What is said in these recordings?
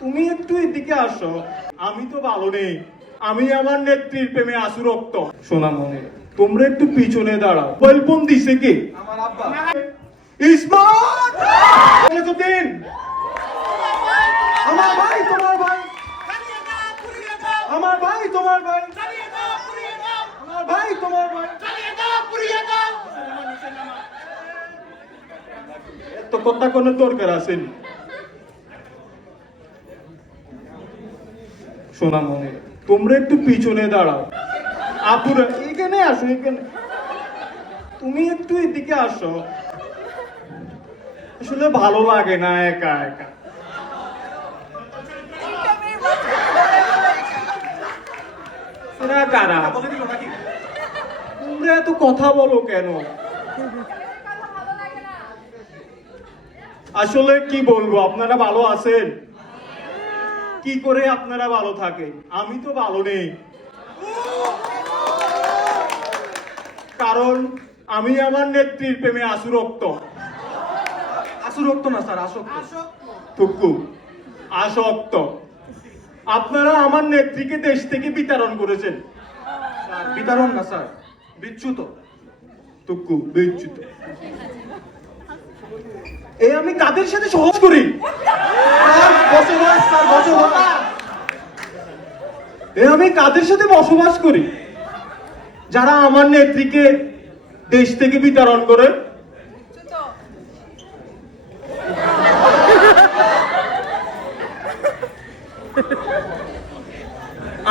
তুমি একটু এদিকে আসো। আমি তো ভালো নেই। আমি আমার নেত্রীর প্রেমে আসুরক্ত সোনা মনে তোমরা একটু পিছনে দাঁড়াও। মোবাইল ফোন দিছে কি? আমার আব্বা। দিন আমার ভাই তোমার ভাই। আমার ভাই তোমার ভাই। আমার ভাই তোমার ভাই। এত কথা কোনো দরকার আসেনি। সোনা মনে তোমরা একটু পিছনে দাঁড়াও। আপুরা, এখানে আসো, এখানে। তুমি একটু এদিকে আসো। আসলে ভালো লাগে না একা একা। তোমরা এত কথা বলো কেন? আসলে কি বলব, আপনারা ভালো আছেন? কি করে আপনারা ভালো থাকেন? আমি তো ভালো নেই। কারণ আমি আমার নেত্রীর প্রেমে আসুরক্ত আসুরক্ত না, স্যার, আসক্ত। টুকু, আসক্ত। আপনারা আমার নেত্রীকে দেশ থেকে বিতরণ করেছেন। বিতরণ না, স্যার, বিচ্যুত। টুকু, বিচ্যুত। এ আমি কাদের সাথে সহজ করি? বসবাস বসবাস এ, আমি কাদের সাথে বসবাস করি? যারা আমার নেত্রীকে দেশ থেকে বিতরণ করে?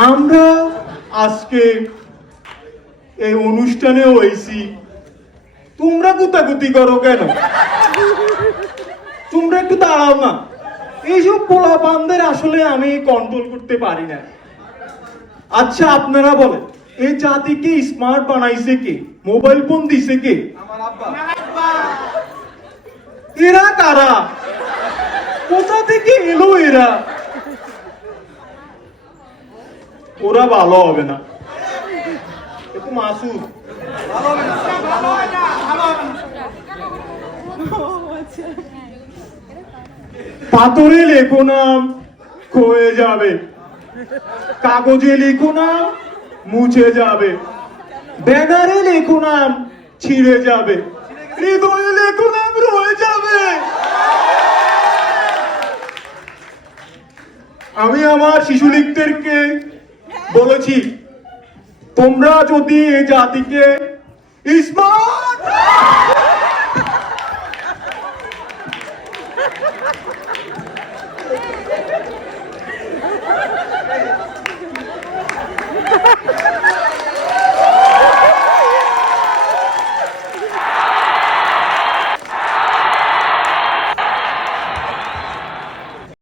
আমরা আজকে এই অনুষ্ঠানে হয়েছি। তোমরা গুতাগুতি করো কেন? তোমরা একটু দাঁড়াও না। এইসব পোলা পানদের আসলে আমি কন্ট্রোল করতে পারি না। আচ্ছা আপনারা বলেন এই জাতিকে স্মার্ট বানাইছে কে? মোবাইল ফোন দিছে কে? এরা কারা? কোথা থেকে এলো এরা? ওরা ভালো হবে না। একটু মাসুদ। ভালো হবে না ভালো হবে না ভালো হবে না। পাথরে লেখো নাম, ক্ষয়ে যাবে। কাগজে লেখো নাম, মুছে যাবে। ব্যানারে লেখো নাম, ছিঁড়ে যাবে। হৃদয়ে লেখো নাম, রয়ে যাবে। আমি আমার শিশু লীগদেরকে বলেছি, তোমরা যদি এই জাতিকে স্মার্ট